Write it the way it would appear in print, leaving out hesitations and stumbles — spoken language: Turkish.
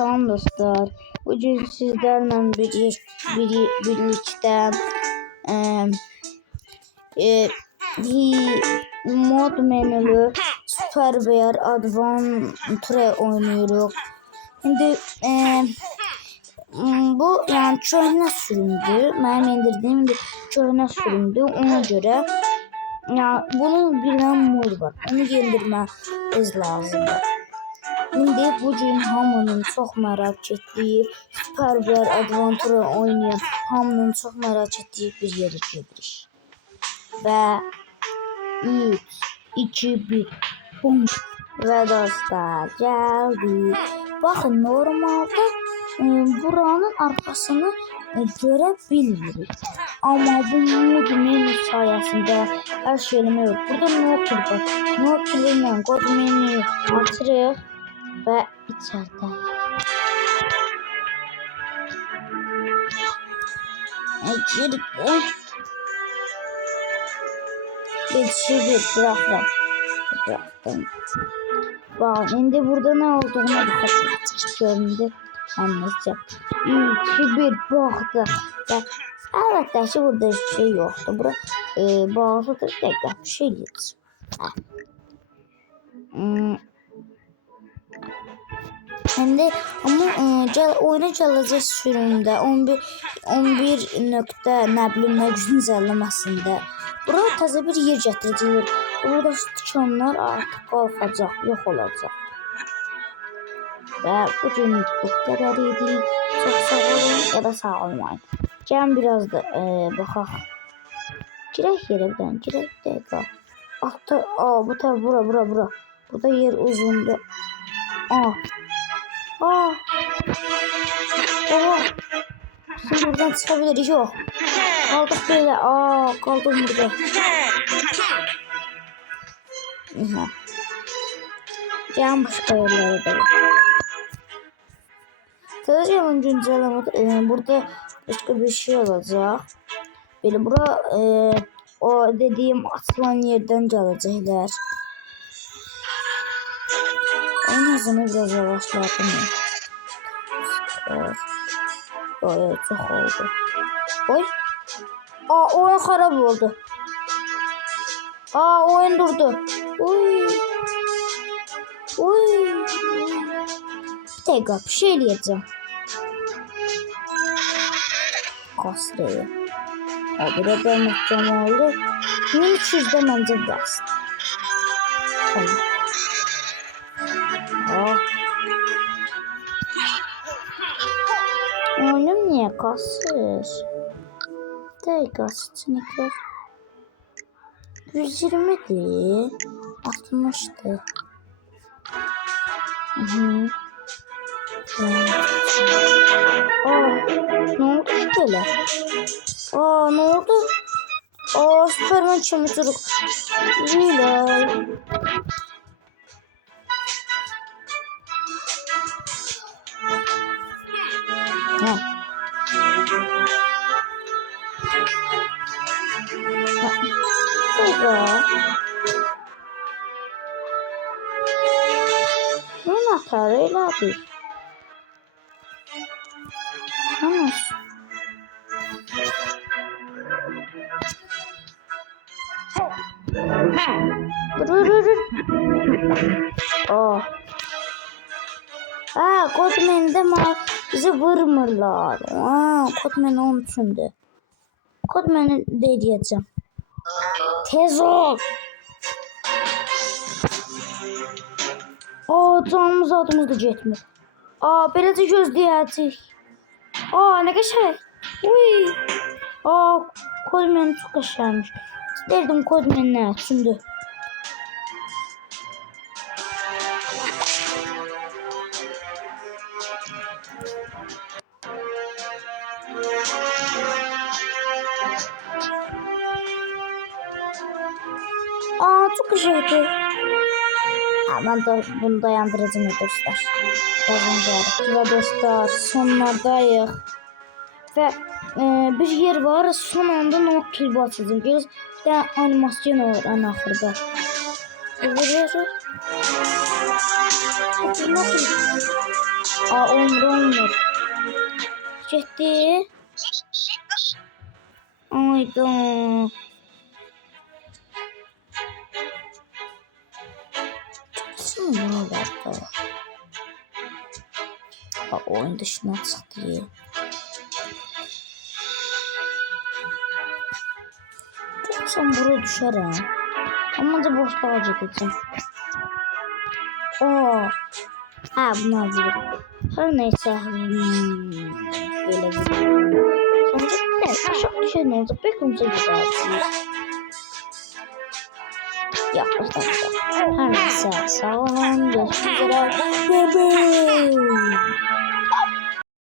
Salam dostlar. Bugün sizlerle birlikte mod menülü Super Bear Adventure oynuyoruz. Şimdi bu yani köhnə sürümdür. Mənim indirdiğim bir köhnə sürümdür. Ona göre ya bunun bir mod var. Onu indirmemiz lazımdır. Şimdi bugün hamının çok merak ettiği Super Bear Adventure oynayan hamının çok merak ettiği bir yere gelirik. Ve 3, 2, 1 bum. Ve dostlar geldik. Bakın normalde buranın arkasını görebiliriz. Ama bu mod menü sayesinde her şey yok. Burada no kill var. No kill'le god menü açırıq ve içeride. Geçici bıraktım. Wow, şimdi burada ne olduğuna bakıyorum. Annesi 3, 2, 1 baktı. Elbette ki burada hiçbir şey yoktu. Bura bazıdır tekrar bir şey değil. Şimdi ama oyuna gələcək sürümdə 11 nöqtə nə bilim nə güncəlləməsində bura təzə bir yer gətirəcəklər. Burada tikanlar artıq qalxacaq, yox olacaq. Və bu günlük bu qədər idi. Çox sağ olun ya da sağ olmayın. Gəlin biraz da baxaq. Girək yerə bir dənə, girək dəqiqə. Altta, bu tabi bura. Burada yer uzundur. Oha. Şimdi buradan çıkabiliriz. Yok. Kaldık böyle. Kaldım burada. Gelin başka yerlere de. Tezcanın güncellemede burada başka bir şey olacak. Böyle bura o dediğim atılan yerden gelecekler. En azından biraz yavaşlattım. Evet, çok oldu. Oy. Oyun harap oldu. Oyun durdu. Oy. Bir dakika, bir şey diyeceğim. Kasreyi. Biraz da muhtemel oldu. 1300'de bence best. Tamam. Oyunum niye kasır? Dakika seçenekler 120'di 60'tı. Ne oldu böyle? Ne oldu? Süperman çamurcuk. Reload. Ne matarayla abi? Tamam. Dur. Kodmen'de bizi vurmurlar. Kodmen onun içinde. Kodmen'i de diyeceğim. Tez ol. Canımız adımız da getmir. Beləcə gözləyəcək. Nə qəşəng. Uy. Kodmen çox qəşəngmiş. İstərdim Kodmen nə üçündür. Çok güzeldi. Ben de bunu dayandıracağım dostlar. Ve dostlar sonlardayıq. Ve bir yer var, son anda no kill basacağım. Görüyoruz. Bir animasyon var en axırda. Vuruyoruz. Aa, olmur. Getdi. Ayda. Şimdi ne var da? Bak oyun dışına çıktı. Sen buraya düşerəm. Amma da boş qalacaq üçün. Oo. Ha, bunu alacağım. Her neyse. Böyle bir. Sonuçta ne? Aşağı düşen ne olacak? Belki onu güzel. Yapmışlar. Her neyse. Sağ olun. Görüşmek üzere. Bye bye.